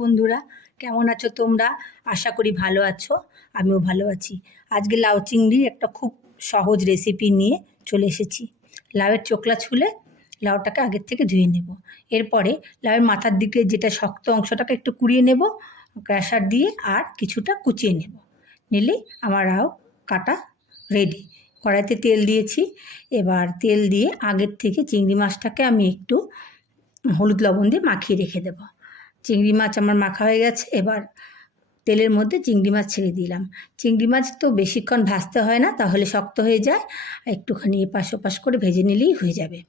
বন্ধুরা, কেমন আছো তোমরা? আশা করি ভালো আছো, আমিও ভালো আছি। আজকে লাউ চিংড়ির একটা খুব সহজ রেসিপি নিয়ে চলে এসেছি। লাউয়ের চোকলা ছুলে লাউটাকে আগের থেকে ধুয়ে নেব। এরপরে লাউয়ের মাথার দিকে যেটা শক্ত অংশটাকে একটু কুড়িয়ে নেব ক্র্যাশার দিয়ে আর কিছুটা কুচিয়ে নেব। নিলেই আমার লাউ কাটা রেডি কড়াইতে তেল দিয়েছি। এবার তেল দিয়ে আগের থেকে চিংড়ি মাছটাকে আমি একটু হলুদ লবণ দিয়ে মাখিয়ে রেখে দেবো। চিংড়ি মাছ আমার মাখা হয়ে গেছে, এবার তেলের মধ্যে চিংড়ি মাছ ছেড়ে দিলাম। চিংড়ি মাছ তো বেশিক্ষণ ভাজতে হয় না, তাহলে শক্ত হয়ে যায়, একটুখানি এপাশ ওপাশ করে ভেজে নিলেই হয়ে যাবে।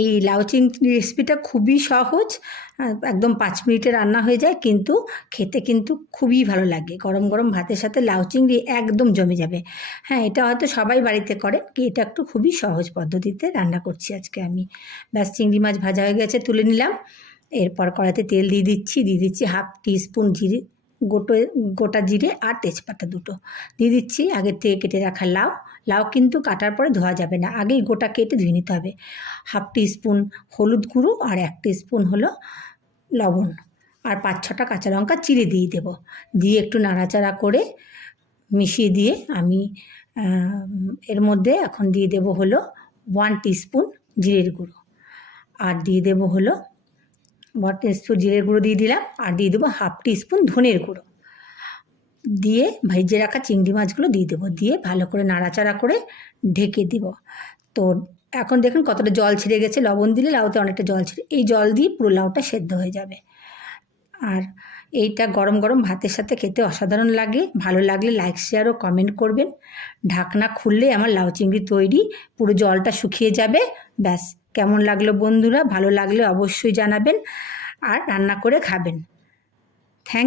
এই লাউ চিংড়ি রেসিপিটা খুবই সহজ, একদম পাঁচ মিনিটে রান্না হয়ে যায়, কিন্তু খেতে কিন্তু খুবই ভালো লাগে। গরম গরম ভাতের সাথে লাউ চিংড়ি একদম জমে যাবে। হ্যাঁ এটা হয়তো সবাই বাড়িতে করে, কি এটা একটু খুবই সহজ পদ্ধতিতে রান্না করছি আজকে আমি। ব্যাস, চিংড়ি মাছ ভাজা হয়ে গেছে, তুলে নিলাম। এরপর কড়াইতে তেল দিয়ে দিচ্ছি দিয়ে দিচ্ছি হাফ টিস্পুন জিরে, গোটো, গোটা জিরে আর তেজপাতা দুটো। দিয়ে দিচ্ছি আগের থেকে কেটে রাখা লাউ। লাউ কিন্তু কাটার পরে ধোয়া যাবে না, আগেই গোটা কেটে ধুয়ে নিতে হবে। হাফ টিস্পুন হলুদ গুঁড়ো আর এক টিস্পুন হলো লবণ। আর পাঁচ ছটা কাঁচা লঙ্কা চিড়ে দিয়ে দেব। দিয়ে একটু নাড়াচাড়া করে মিশিয়ে দিয়ে আমি এর মধ্যে এখন দিয়ে দেব হলো ওয়ান টিস্পুন জিরের গুঁড়ো। আর দিয়ে দেব হলো ওয়ান টিস্পুন জিরের গুঁড়ো দিয়ে দিলাম আর দিয়ে দেবো হাফ টিস্পুন ধনের গুঁড়ো। দিয়ে ভেজে রাখা চিংড়ি মাছগুলো দিয়ে দেবো। দিয়ে ভালো করে নাড়াচাড়া করে ঢেকে দিব। তো এখন দেখুন কতটা জল ছিঁড়ে গেছে। লবণ দিলে লাউতে অনেকটা জল ছিঁড়ে, এই জল দিয়ে পুরো লাউটা সেদ্ধ হয়ে যাবে। আর এইটা গরম গরম ভাতের সাথে খেতে অসাধারণ লাগে। ভালো লাগলে লাইক, শেয়ার ও কমেন্ট করবেন। ঢাকনা খুললে আমার লাউ চিংড়ি তৈরি, পুরো জলটা শুকিয়ে যাবে। ব্যাস। কেমন লাগল বন্ধুরা? ভালো লাগলে অবশ্যই জানাবেন আর রান্না করে খাবেন।